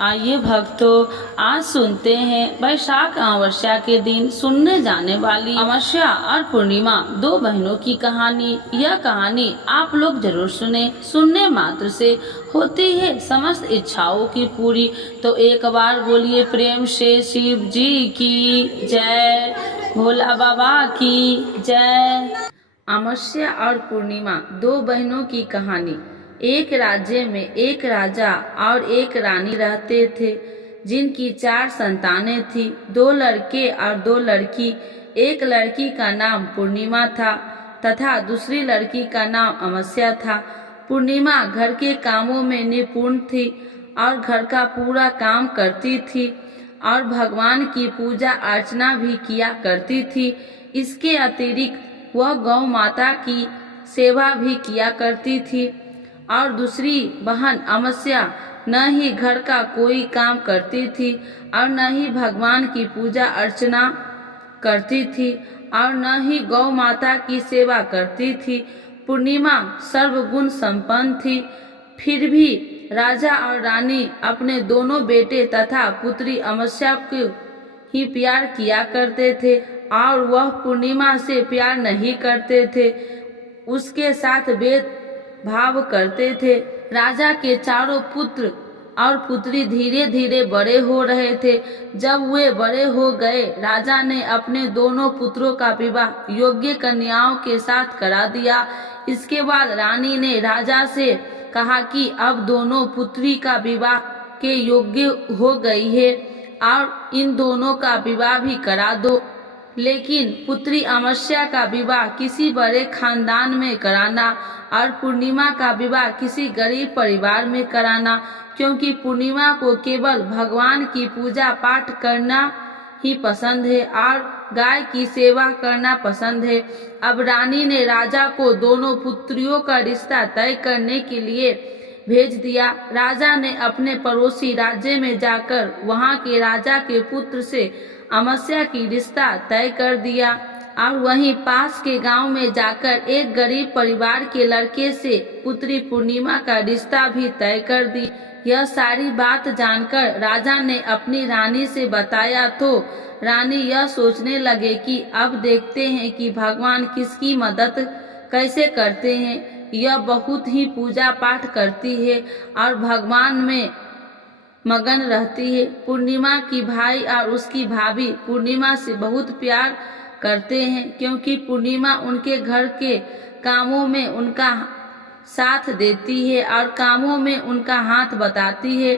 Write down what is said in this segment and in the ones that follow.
आइए भक्तों, आज सुनते हैं वैशाख अमावस्या के दिन सुनने जाने वाली अमावस्या और पूर्णिमा दो बहनों की कहानी। यह कहानी आप लोग जरूर सुने। सुनने मात्र से होती है समस्त इच्छाओं की पूरी। तो एक बार बोलिए प्रेम से शिव जी की जय, भोला बाबा की जय। अमावस्या और पूर्णिमा दो बहनों की कहानी। एक राज्य में एक राजा और एक रानी रहते थे, जिनकी 4 संतानें थी, 2 लड़के और 2 लड़की। एक लड़की का नाम पूर्णिमा था तथा दूसरी लड़की का नाम अमावस्या था। पूर्णिमा घर के कामों में निपुण थी और घर का पूरा काम करती थी और भगवान की पूजा अर्चना भी किया करती थी। इसके अतिरिक्त वह गौ माता की सेवा भी किया करती थी। और दूसरी बहन अमावस्या न ही घर का कोई काम करती थी और न ही भगवान की पूजा अर्चना करती थी और न ही गौ माता की सेवा करती थी। पूर्णिमा सर्वगुण संपन्न थी। फिर भी राजा और रानी अपने दोनों बेटे तथा पुत्री अमावस्या को ही प्यार किया करते थे और वह पूर्णिमा से प्यार नहीं करते थे, उसके साथ भेदभाव करते थे। राजा के चारों पुत्र और पुत्री धीरे धीरे बड़े हो रहे थे। जब वे बड़े हो गए, राजा ने अपने दोनों पुत्रों का विवाह योग्य कन्याओं के साथ करा दिया। इसके बाद रानी ने राजा से कहा कि अब दोनों पुत्री का विवाह के योग्य हो गई है और इन दोनों का विवाह भी करा दो, लेकिन पुत्री अमावस्या का विवाह किसी बड़े खानदान में कराना और पूर्णिमा का विवाह किसी गरीब परिवार में कराना, क्योंकि पूर्णिमा को केवल भगवान की पूजा पाठ करना ही पसंद है और गाय की सेवा करना पसंद है। अब रानी ने राजा को दोनों पुत्रियों का रिश्ता तय करने के लिए भेज दिया। राजा ने अपने पड़ोसी राज्य में जाकर वहां के राजा के पुत्र से अमावस्या की रिश्ता तय कर दिया और वहीं पास के गांव में जाकर एक गरीब परिवार के लड़के से पुत्री पूर्णिमा का रिश्ता भी तय कर दी। यह सारी बात जानकर राजा ने अपनी रानी से बताया तो रानी यह सोचने लगे कि अब देखते हैं कि भगवान किसकी मदद कैसे करते हैं। यह बहुत ही पूजा पाठ करती है और भगवान में मगन रहती है। पूर्णिमा की भाई और उसकी भाभी पूर्णिमा से बहुत प्यार करते हैं, क्योंकि पूर्णिमा उनके घर के कामों में उनका साथ देती है और कामों में उनका हाथ बताती है।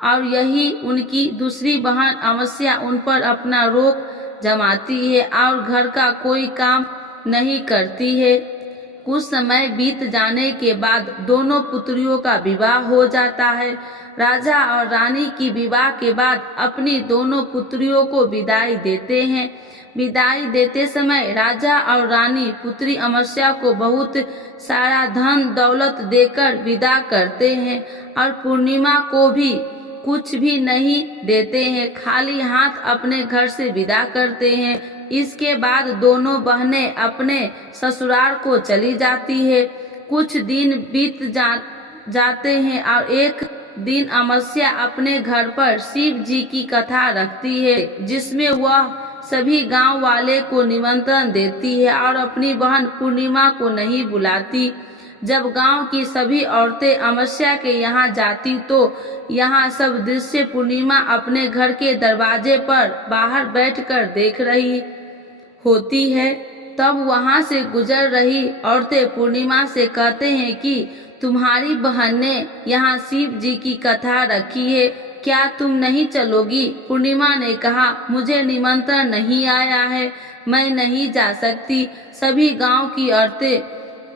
और यही उनकी दूसरी बहन अमावस्या उन पर अपना रोक जमाती है और घर का कोई काम नहीं करती है। कुछ समय बीत जाने के बाद दोनों पुत्रियों का विवाह हो जाता है। राजा और रानी की विवाह के बाद अपनी दोनों पुत्रियों को विदाई देते हैं। विदाई देते समय राजा और रानी पुत्री अमावस्या को बहुत सारा धन दौलत देकर विदा करते हैं और पूर्णिमा को भी कुछ भी नहीं देते हैं, खाली हाथ अपने घर से विदा करते हैं। इसके बाद दोनों बहनें अपने ससुराल को चली जाती है। कुछ दिन बीत जाते हैं और एक दिन अमावस्या अपने घर पर शिव जी की कथा रखती है, जिसमें वह सभी गांव वाले को निमंत्रण देती है और अपनी बहन पूर्णिमा को नहीं बुलाती। जब गांव की सभी औरतें अमावस्या के यहाँ जाती तो यहाँ सब दृश्य पूर्णिमा अपने घर के दरवाजे पर बाहर बैठकर देख रही होती है। तब वहाँ से गुजर रही औरतें पूर्णिमा से कहते हैं कि तुम्हारी बहन ने यहाँ शिव जी की कथा रखी है, क्या तुम नहीं चलोगी? पूर्णिमा ने कहा, मुझे निमंत्रण नहीं आया है, मैं नहीं जा सकती। सभी गांव की औरतें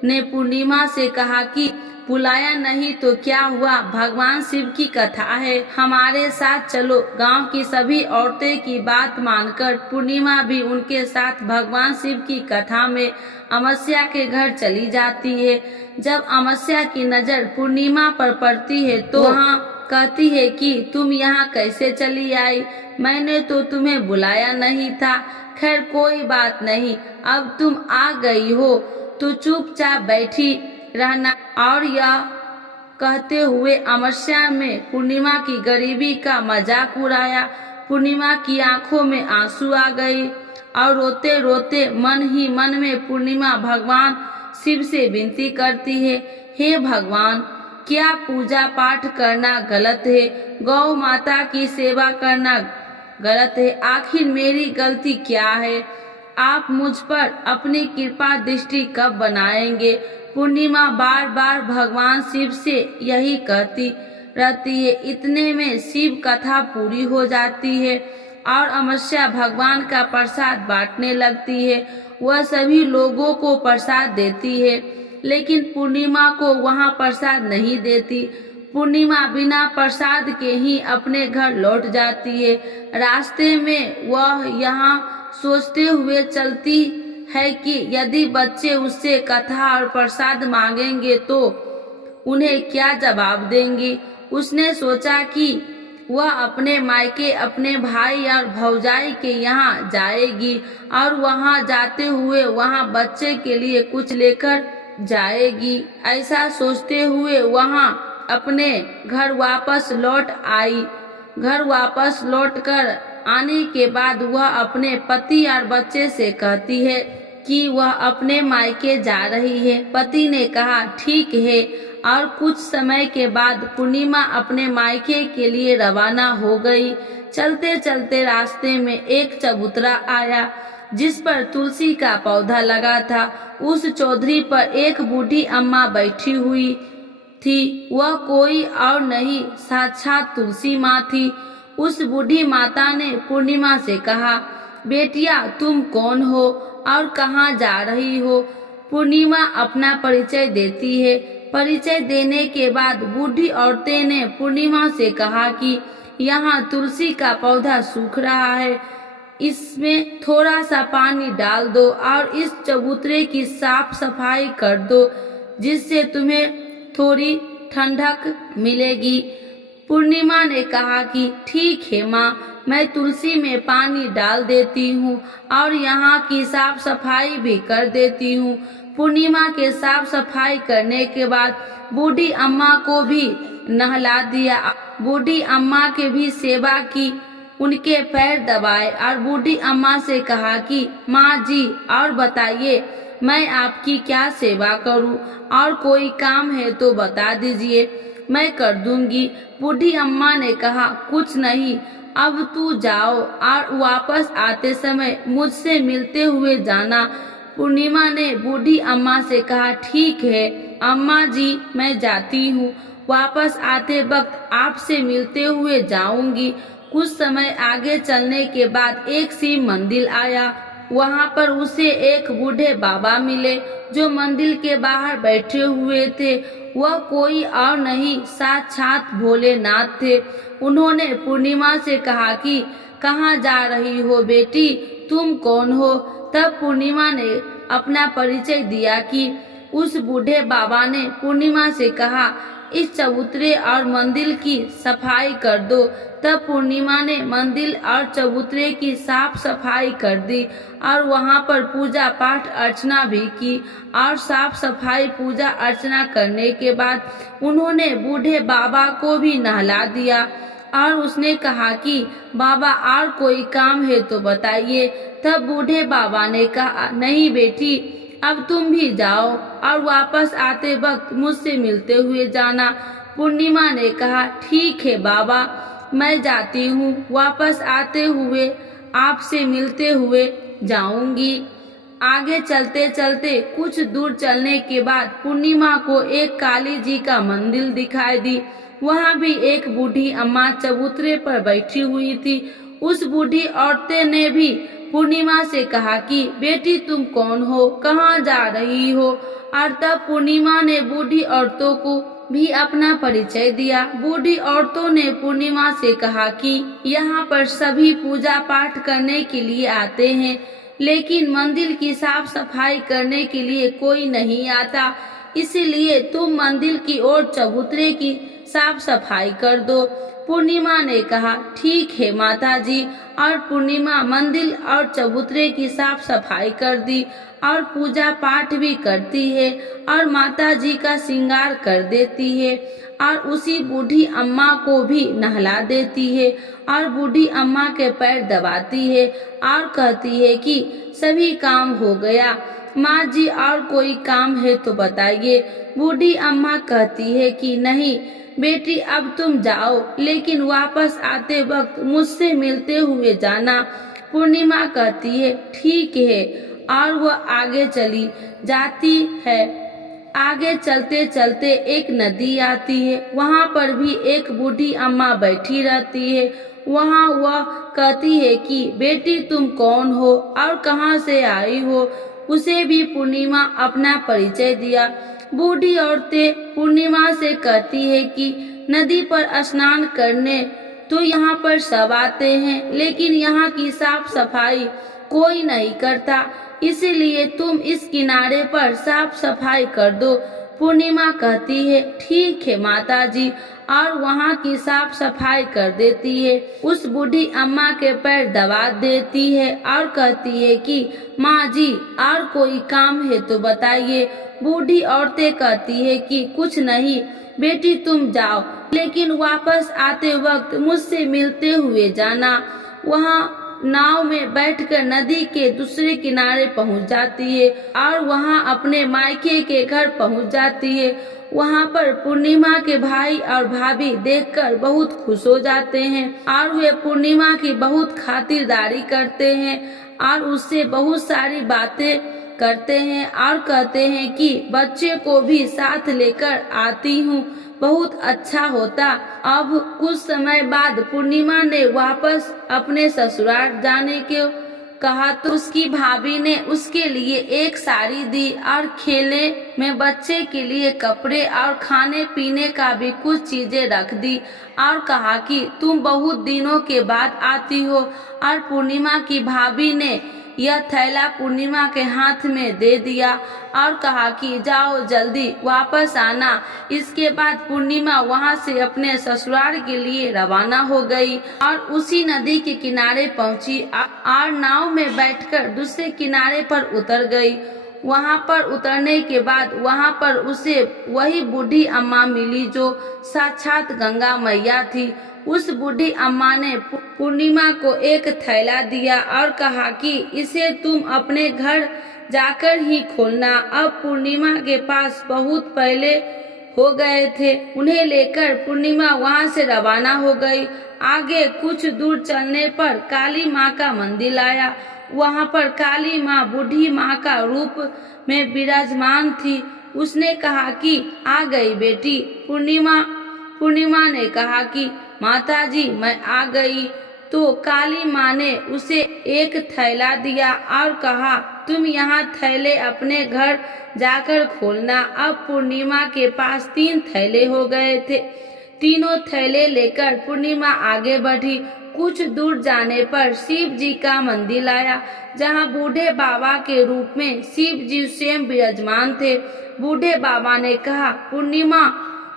ने पूर्णिमा से कहा कि बुलाया नहीं तो क्या हुआ, भगवान शिव की कथा है, हमारे साथ चलो। गांव की सभी औरतें की बात मानकर पूर्णिमा भी उनके साथ भगवान शिव की कथा में अमावस्या के घर चली जाती है। जब अमावस्या की नजर पूर्णिमा पर पड़ती है तो वहाँ कहती है कि तुम यहाँ कैसे चली आई, मैंने तो तुम्हें बुलाया नहीं था। खैर कोई बात नहीं, अब तुम आ गई हो तो चुपचाप बैठी रहना और यह कहते हुए अमावस्या में पूर्णिमा की गरीबी का मजाक उड़ाया। पूर्णिमा की आंखों में आंसू आ गए और रोते रोते मन ही मन में पूर्णिमा भगवान शिव से विनती करती है, हे भगवान, क्या पूजा पाठ करना गलत है? गौ माता की सेवा करना गलत है? आखिर मेरी गलती क्या है? आप मुझ पर अपनी कृपा दृष्टि कब बनाएंगे? पूर्णिमा बार बार भगवान शिव से यही कहती रहती है। इतने में शिव कथा पूरी हो जाती है और अमावस्या भगवान का प्रसाद बांटने लगती है। वह सभी लोगों को प्रसाद देती है, लेकिन पूर्णिमा को वहाँ प्रसाद नहीं देती। पूर्णिमा बिना प्रसाद के ही अपने घर लौट जाती है। रास्ते में वह यहाँ सोचते हुए चलती है कि यदि बच्चे उससे कथा और प्रसाद मांगेंगे तो उन्हें क्या जवाब देंगे। उसने सोचा कि वह अपने मायके अपने भाई और भौजाई के यहाँ जाएगी और वहाँ जाते हुए वहाँ बच्चे के लिए कुछ लेकर जाएगी। ऐसा सोचते हुए वहाँ अपने घर वापस लौट आई। घर वापस लौटकर आने के बाद वह अपने पति और बच्चे से कहती है कि वह अपने मायके जा रही है। पति ने कहा ठीक है, और कुछ समय के बाद पूर्णिमा अपने मायके के लिए रवाना हो गई। चलते चलते रास्ते में एक चबूतरा आया जिस पर तुलसी का पौधा लगा था। उस चौधरी पर एक बूढ़ी अम्मा बैठी हुई थी। वह कोई और नहीं, साक्षात तुलसी माँ थी। उस बूढ़ी माता ने पूर्णिमा से कहा, बेटिया तुम कौन हो और कहाँ जा रही हो? पूर्णिमा अपना परिचय देती है। परिचय देने के बाद बूढ़ी औरतें ने पूर्णिमा से कहा कि यहाँ तुलसी का पौधा सूख रहा है, इसमें थोड़ा सा पानी डाल दो और इस चबूतरे की साफ सफाई कर दो, जिससे तुम्हें थोड़ी ठंडक मिलेगी। पूर्णिमा ने कहा कि ठीक है माँ, मैं तुलसी में पानी डाल देती हूँ और यहाँ की साफ सफाई भी कर देती हूँ। पूर्णिमा के साफ सफाई करने के बाद बूढ़ी अम्मा को भी नहला दिया। बूढ़ी अम्मा के भी सेवा की, उनके पैर दबाए और बूढ़ी अम्मा से कहा कि माँ जी और बताइए, मैं आपकी क्या सेवा करूँ? और कोई काम है तो बता दीजिए, मैं कर दूंगी। बूढ़ी अम्मा ने कहा कुछ नहीं, अब तू जाओ और वापस आते समय मुझसे मिलते हुए जाना। पूर्णिमा ने बूढ़ी अम्मा से कहा ठीक है अम्मा जी, मैं जाती हूँ, वापस आते वक्त आपसे मिलते हुए जाऊंगी। कुछ समय आगे चलने के बाद एक शिव मंदिर आया। वहाँ पर उसे एक बूढ़े बाबा मिले जो मंदिर के बाहर बैठे हुए थे। वह कोई और नहीं, साक्षात भोलेनाथ थे। उन्होंने पूर्णिमा से कहा कि कहाँ जा रही हो बेटी, तुम कौन हो? तब पूर्णिमा ने अपना परिचय दिया कि उस बूढ़े बाबा ने पूर्णिमा से कहा इस चबूतरे और मंदिर की सफाई कर दो। तब पूर्णिमा ने मंदिर और चबूतरे की साफ सफाई कर दी और वहाँ पर पूजा पाठ अर्चना भी की। और साफ सफाई पूजा अर्चना करने के बाद उन्होंने बूढ़े बाबा को भी नहला दिया और उसने कहा कि बाबा और कोई काम है तो बताइए। तब बूढ़े बाबा ने कहा नहीं बेटी, अब तुम भी जाओ और वापस आते वक्त मुझसे मिलते हुए जाना। पूर्णिमा ने कहा ठीक है बाबा, मैं जाती हूँ, वापस आते हुए आपसे मिलते हुए जाऊंगी। आगे चलते चलते कुछ दूर चलने के बाद पूर्णिमा को एक काली जी का मंदिर दिखाई दी। वहाँ भी एक बूढ़ी अम्मा चबूतरे पर बैठी हुई थी। उस बूढ़ी औरतें ने भी पूर्णिमा से कहा कि बेटी तुम कौन हो, कहाँ जा रही हो? और तब पूर्णिमा ने बूढ़ी औरतों को भी अपना परिचय दिया। बूढ़ी औरतों ने पूर्णिमा से कहा कि यहाँ पर सभी पूजा पाठ करने के लिए आते हैं, लेकिन मंदिर की साफ सफाई करने के लिए कोई नहीं आता, इसीलिए तुम मंदिर की ओर चबूतरे की साफ सफाई कर दो। पूर्णिमा ने कहा ठीक है माता जी, और पूर्णिमा मंदिर और चबूतरे की साफ सफाई कर दी और पूजा पाठ भी करती है और माता जी का श्रृंगार कर देती है और उसी बूढ़ी अम्मा को भी नहला देती है और बूढ़ी अम्मा के पैर दबाती है और कहती है कि सभी काम हो गया। माँ जी और कोई काम है तो बताइए। बूढ़ी अम्मा कहती है कि नहीं बेटी अब तुम जाओ, लेकिन वापस आते वक्त मुझसे मिलते हुए जाना। पूर्णिमा कहती है ठीक है और वह आगे चली जाती है। आगे चलते चलते एक नदी आती है, वहाँ पर भी एक बूढ़ी अम्मा बैठी रहती है। वहाँ वह कहती है कि बेटी तुम कौन हो और कहाँ से आई हो। उसे भी पूर्णिमा अपना परिचय दिया। बूढ़ी औरतें पूर्णिमा से कहती है कि नदी पर स्नान करने तो यहाँ पर सब आते हैं, लेकिन यहाँ की साफ सफाई कोई नहीं करता, इसीलिए तुम इस किनारे पर साफ सफाई कर दो। पूर्णिमा कहती है ठीक है माताजी, और वहाँ की साफ सफाई कर देती है। उस बूढ़ी अम्मा के पैर दबा देती है और कहती है कि माँ जी और कोई काम है तो बताइए। बूढ़ी औरतें कहती है कि कुछ नहीं बेटी तुम जाओ, लेकिन वापस आते वक्त मुझसे मिलते हुए जाना। वहाँ नाव में बैठकर नदी के दूसरे किनारे पहुंच जाती है और वहां अपने मायके के घर पहुंच जाती है। वहां पर पूर्णिमा के भाई और भाभी देखकर बहुत खुश हो जाते हैं और वे पूर्णिमा की बहुत खातिरदारी करते हैं और उससे बहुत सारी बातें करते हैं और कहते हैं कि बच्चे को भी साथ लेकर आती हूँ, बहुत अच्छा होता। अब कुछ समय बाद पूर्णिमा ने वापस अपने ससुराल जाने के कहा तो उसकी भाभी ने उसके लिए एक साड़ी दी और खेले में बच्चे के लिए कपड़े और खाने पीने का भी कुछ चीजें रख दी और कहा कि तुम बहुत दिनों के बाद आती हो। और पूर्णिमा की भाभी ने यह थैला पूर्णिमा के हाथ में दे दिया और कहा कि जाओ जल्दी वापस आना। इसके बाद पूर्णिमा वहां से अपने ससुराल के लिए रवाना हो गई और उसी नदी के किनारे पहुंची और नाव में बैठकर दूसरे किनारे पर उतर गई। वहां पर उतरने के बाद वहां पर उसे वही बूढ़ी अम्मा मिली जो साक्षात गंगा मैया थी। उस बूढ़ी अम्मा ने पूर्णिमा को एक थैला दिया और कहा कि इसे तुम अपने घर जाकर ही खोलना। अब पूर्णिमा के पास बहुत पहले हो गए थे। उन्हें लेकर पूर्णिमा वहां से रवाना हो गई। आगे कुछ दूर चलने पर काली माँ का मंदिर आया। वहां पर काली माँ बूढ़ी माँ का रूप में विराजमान थी। उसने कहा कि आ गई बेटी। पूर्णिमा ने कहा कि माताजी मैं आ गई। तो काली माँ ने उसे एक थैला दिया और कहा तुम यहाँ थैले अपने घर जाकर खोलना। अब पूर्णिमा के पास 3 थैले हो गए थे। तीनों थैले लेकर पूर्णिमा आगे बढ़ी। कुछ दूर जाने पर शिव जी का मंदिर आया, जहाँ बूढ़े बाबा के रूप में शिव जी स्वयं विराजमान थे। बूढ़े बाबा ने कहा पूर्णिमा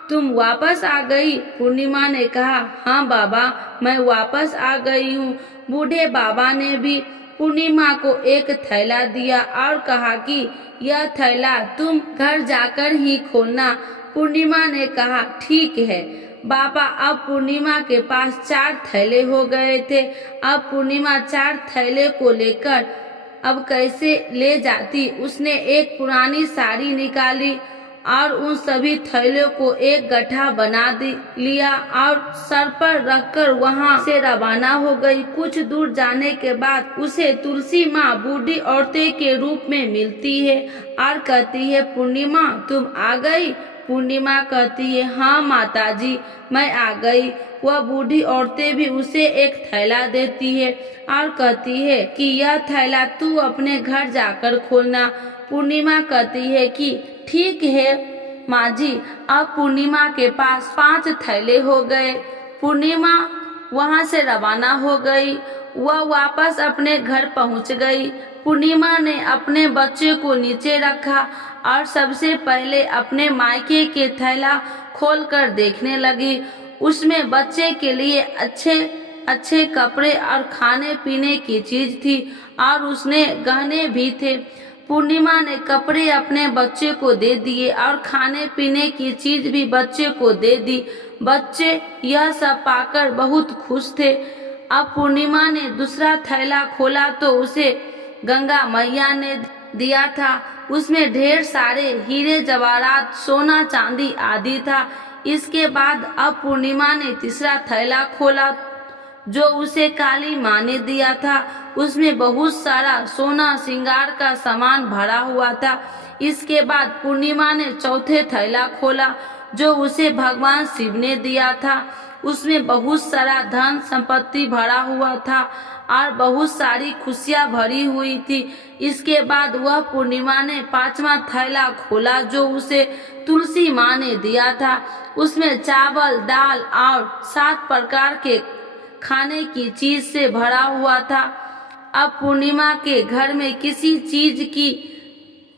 तुम वापस आ गई। पूर्णिमा ने कहा हाँ बाबा मैं वापस आ गई हूँ। बूढ़े बाबा ने भी पूर्णिमा को एक थैला दिया और कहा कि यह थैला तुम घर जाकर ही खोलना। पूर्णिमा ने कहा ठीक है बाबा। अब पूर्णिमा के पास 4 थैले हो गए थे। अब पूर्णिमा 4 थैले को लेकर अब कैसे ले जाती। उसने एक पुरानी साड़ी निकाली और उन सभी थैलों को एक गड्ढा बना लिया और सर पर रखकर वहां से रवाना हो गई। कुछ दूर जाने के बाद उसे तुलसी माँ बूढ़ी औरतें के रूप में मिलती है और कहती है पूर्णिमा तुम आ गई। पूर्णिमा कहती है हाँ माताजी मैं आ गई। वह बूढ़ी औरतें भी उसे एक थैला देती है और कहती है कि यह थैला तू अपने घर जाकर खोलना। पूर्णिमा कहती है कि ठीक है माँ जी। अब पूर्णिमा के पास 5 थैले हो गए। पूर्णिमा वहां से रवाना हो गई। वह वापस अपने घर पहुंच गई। पूर्णिमा ने अपने बच्चे को नीचे रखा और सबसे पहले अपने मायके के थैला खोलकर देखने लगी। उसमें बच्चे के लिए अच्छे कपड़े और खाने पीने की चीज थी और उसने गहने भी थे। पूर्णिमा ने कपड़े अपने बच्चे को दे दिए और खाने पीने की चीज भी बच्चे को दे दी। बच्चे यह सब पाकर बहुत खुश थे। अब पूर्णिमा ने दूसरा थैला खोला तो उसे गंगा मैया ने दिया था। उसमें ढेर सारे हीरे जवाहरात, सोना चांदी आदि था। इसके बाद अब पूर्णिमा ने तीसरा थैला खोला जो उसे काली माँ ने दिया था। उसमें बहुत सारा सोना श्रृंगार का सामान भरा हुआ था। इसके बाद पूर्णिमा ने चौथे थैला खोला जो उसे भगवान शिव ने दिया था। उसमें बहुत सारा धन संपत्ति भरा हुआ था और बहुत सारी खुशियां भरी हुई थी। इसके बाद वह पूर्णिमा ने पांचवा थैला खोला जो उसे तुलसी माँ ने दिया था। उसमें चावल, दाल और 7 प्रकार के खाने की चीज से भरा हुआ था। अब पूर्णिमा के घर में किसी चीज की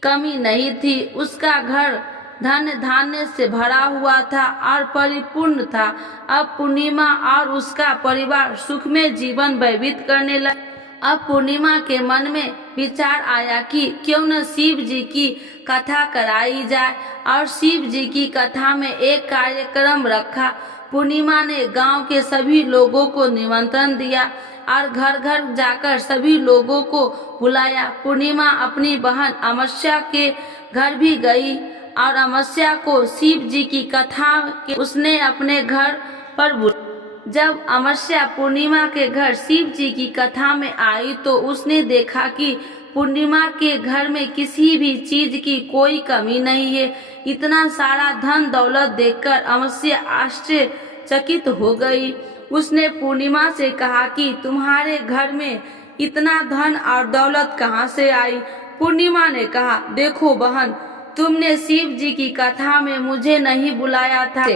कमी नहीं थी। उसका घर धन धान्य से भरा हुआ था और परिपूर्ण था। अब पूर्णिमा और उसका परिवार सुख में जीवन व्यतीत करने लगे। अब पूर्णिमा के मन में विचार आया कि क्यों न शिव जी की कथा कराई जाए और शिव जी की कथा में एक कार्यक्रम रखा। पूर्णिमा ने गांव के सभी लोगों को निमंत्रण दिया और घर घर जाकर सभी लोगों को बुलाया। पूर्णिमा अपनी बहन अमावस्या के घर भी गई और अमावस्या को शिव जी की कथा के उसने अपने घर पर बुलाया। जब अमावस्या पूर्णिमा के घर शिव जी की कथा में आई तो उसने देखा कि पूर्णिमा के घर में किसी भी चीज की कोई कमी नहीं है। इतना सारा धन दौलत देखकर अमावस्या आश्चर्यचकित हो गई। उसने पूर्णिमा से कहा कि तुम्हारे घर में इतना धन और दौलत कहाँ से आई? पूर्णिमा ने कहा, देखो बहन, तुमने शिव जी की कथा में मुझे नहीं बुलाया था,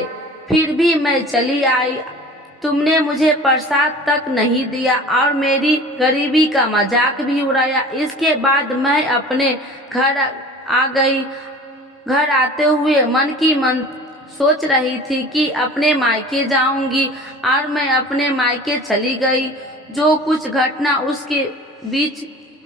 फिर भी मैं चली आई। तुमने मुझे प्रसाद तक नहीं दिया और मेरी गरीबी का मजाक भी उड़ाया। इसके बाद मैं अपने घर आ गई। घर आते हुए मन की मन सोच रही थी कि अपने मायके जाऊंगी और मैं अपने मायके चली गई। जो कुछ घटना उसके बीच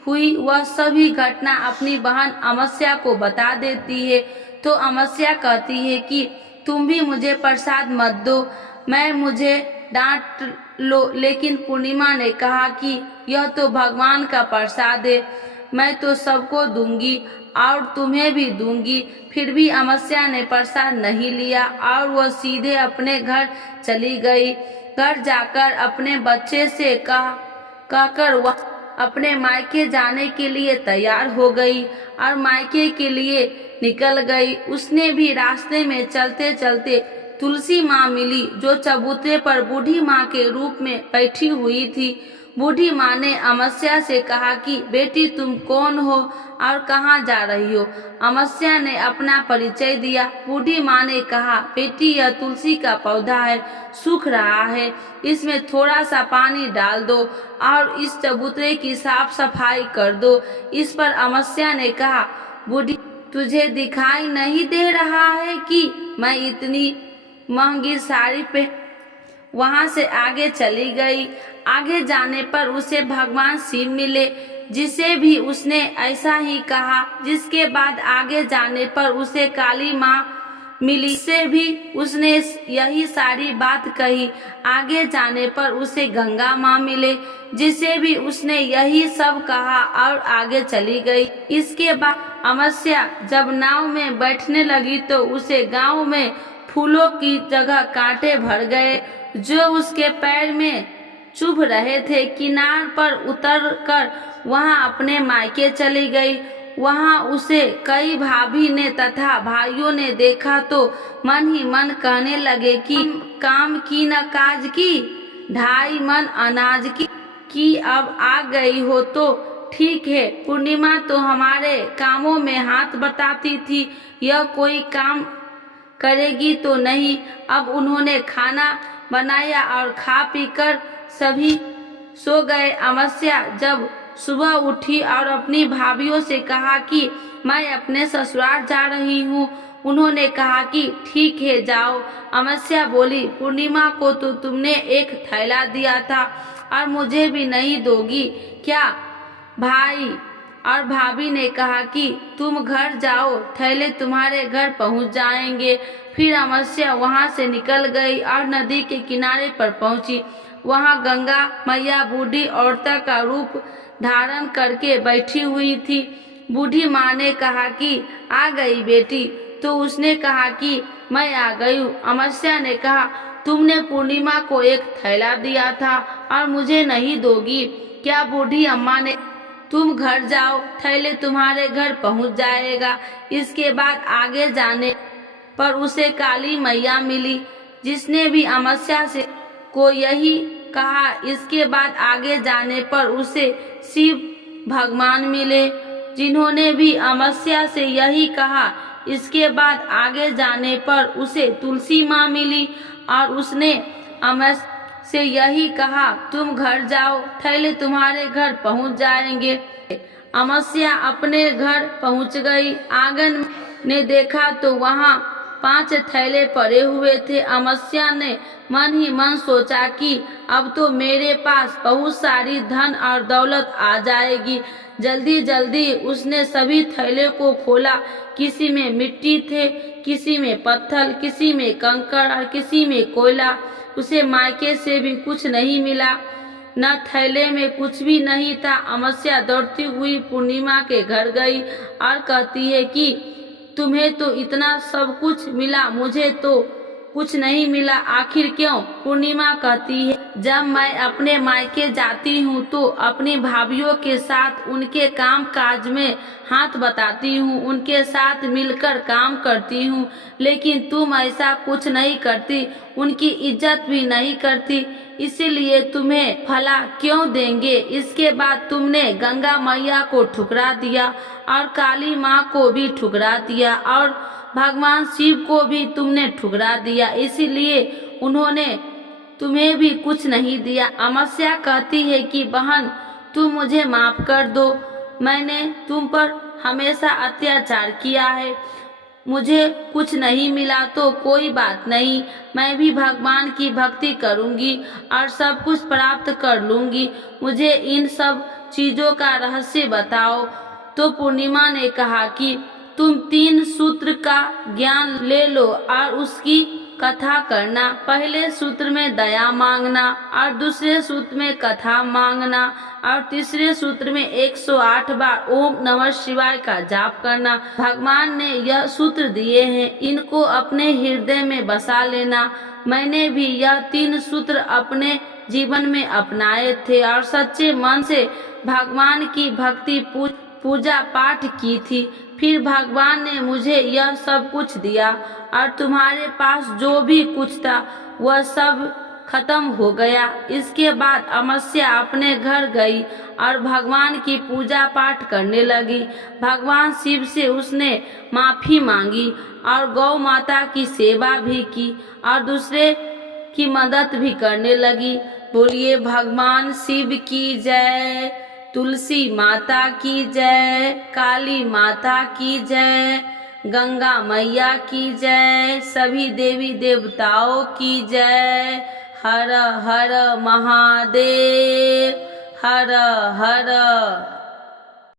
हुई वह सभी घटना अपनी बहन अमावस्या को बता देती है। तो अमावस्या कहती है कि तुम भी मुझे प्रसाद मत दो, मैं मुझे डांट लो। लेकिन पूर्णिमा ने कहा कि यह तो भगवान का प्रसाद है, मैं तो सबको दूंगी और तुम्हें भी दूंगी। फिर भी अमावस्या ने प्रसाद नहीं लिया और वह सीधे अपने घर चली गई। घर जाकर अपने बच्चे से कहकर वह अपने मायके जाने के लिए तैयार हो गई और मायके के लिए निकल गई। उसने भी रास्ते में चलते चलते तुलसी माँ मिली जो चबूतरे पर बूढ़ी माँ के रूप में बैठी हुई थी। बूढ़ी माँ ने अमावस्या से कहा कि बेटी तुम कौन हो और कहाँ जा रही हो? अमावस्या ने अपना परिचय दिया। बूढ़ी माँ ने कहा, बेटी यह तुलसी का पौधा है, सूख रहा है, इसमें थोड़ा सा पानी डाल दो और इस चबूतरे की साफ सफाई कर दो। इस पर अमावस्या ने कहा, बूढ़ी तुझे दिखाई नहीं दे रहा है कि मैं इतनी महंगी साड़ी पे। वहां से आगे चली गई। आगे जाने पर उसे भगवान शिव मिले जिसे भी उसने ऐसा ही कहा। जिसके बाद आगे जाने पर उसे काली माँ मिली से भी उसने यही सारी बात कही। आगे जाने पर उसे गंगा माँ मिले जिसे भी उसने यही सब कहा और आगे चली गई। इसके बाद अमावस्या जब नाव में बैठने लगी तो उसे गांव में फूलों की जगह कांटे भर गए जो उसके पैर में चुभ रहे थे। किनार पर उतरकर वहां अपने मायके चली गई। वहां उसे कई भाभी ने तथा भाइयों ने देखा तो मन ही मन कहने लगे कि काम की न काज की, 2.5 मन अनाज की अब आ गई हो तो ठीक है। पूर्णिमा तो हमारे कामों में हाथ बटाती थी, यह कोई काम करेगी तो नहीं। अब उन्होंने खाना बनाया और खा पीकर सभी सो गए। अमावस्या जब सुबह उठी और अपनी भाभीयों से कहा कि मैं अपने ससुराल जा रही हूँ। उन्होंने कहा कि ठीक है जाओ। अमावस्या बोली, पूर्णिमा को तो तुमने एक थैला दिया था और मुझे भी नहीं दोगी क्या? भाई और भाभी ने कहा कि तुम घर जाओ, थैले तुम्हारे घर पहुंच जाएंगे। फिर अमावस्या वहां से निकल गई और नदी के किनारे पर पहुंची। वहां गंगा मैया बूढ़ी औरत का रूप धारण करके बैठी हुई थी। बूढ़ी माँ ने कहा कि आ गई बेटी, तो उसने कहा कि मैं आ गई हूँ। अमावस्या ने कहा, तुमने पूर्णिमा को एक थैला दिया था और मुझे नहीं दोगी क्या? बूढ़ी अम्मा ने, तुम घर जाओ, थैले तुम्हारे घर पहुंच जाएगा। इसके बाद आगे जाने पर उसे काली मैया मिली, जिसने भी अमावस्या से को यही कहा। इसके बाद आगे जाने पर उसे शिव भगवान मिले, जिन्होंने भी अमावस्या से यही कहा। इसके बाद आगे जाने पर उसे तुलसी माँ मिली और उसने अमावस्या से यही कहा, तुम घर जाओ, थैले तुम्हारे घर पहुंच जाएंगे। अमावस्या अपने घर पहुंच गई। आंगन ने देखा तो वहां 5 थैले पड़े हुए थे। अमावस्या ने मन ही मन सोचा कि अब तो मेरे पास बहुत सारी धन और दौलत आ जाएगी। जल्दी जल्दी उसने सभी थैले को खोला। किसी में मिट्टी थे, किसी में पत्थर, किसी में कंकड़ और किसी में कोयला। उसे मायके से भी कुछ नहीं मिला, न थैले में कुछ भी नहीं था। अमावस्या दौड़ती हुई पूर्णिमा के घर गई और कहती है कि तुम्हें तो इतना सब कुछ मिला, मुझे तो कुछ नहीं मिला, आखिर क्यों? पूर्णिमा कहती है, जब मैं अपने मायके जाती हूँ तो अपनी भाभीियों के साथ उनके काम काज में हाथ बटाती हूँ, उनके साथ मिलकर काम करती हूँ, लेकिन तुम ऐसा कुछ नहीं करती, उनकी इज्जत भी नहीं करती, इसीलिए तुम्हें भला क्यों देंगे? इसके बाद तुमने गंगा मैया को ठुकरा दिया और काली माँ को भी ठुकरा दिया और भगवान शिव को भी तुमने ठुकरा दिया, इसीलिए उन्होंने तुम्हें भी कुछ नहीं दिया। अमावस्या कहती है कि बहन, तुम मुझे माफ कर दो, मैंने तुम पर हमेशा अत्याचार किया है, मुझे कुछ नहीं मिला तो कोई बात नहीं, मैं भी भगवान की भक्ति करूंगी और सब कुछ प्राप्त कर लूंगी, मुझे इन सब चीजों का रहस्य बताओ। तो पूर्णिमा ने कहा कि तुम 3 सूत्र का ज्ञान ले लो और उसकी कथा करना। पहले सूत्र में दया मांगना और दूसरे सूत्र में कथा मांगना और तीसरे सूत्र में 108 बार ओम नमः शिवाय का जाप करना। भगवान ने यह सूत्र दिए हैं, इनको अपने हृदय में बसा लेना। मैंने भी यह 3 सूत्र अपने जीवन में अपनाए थे और सच्चे मन से भगवान की भक्ति पूजा पाठ की थी। फिर भगवान ने मुझे यह सब कुछ दिया और तुम्हारे पास जो भी कुछ था वह सब खत्म हो गया। इसके बाद अमावस्या अपने घर गई और भगवान की पूजा पाठ करने लगी। भगवान शिव से उसने माफी मांगी और गौ माता की सेवा भी की और दूसरे की मदद भी करने लगी। बोलिए भगवान शिव की जय, तुलसी माता की जय, काली माता की जय, गंगा मैया की जय, सभी देवी देवताओं की जय। हर हर महादेव, हर हर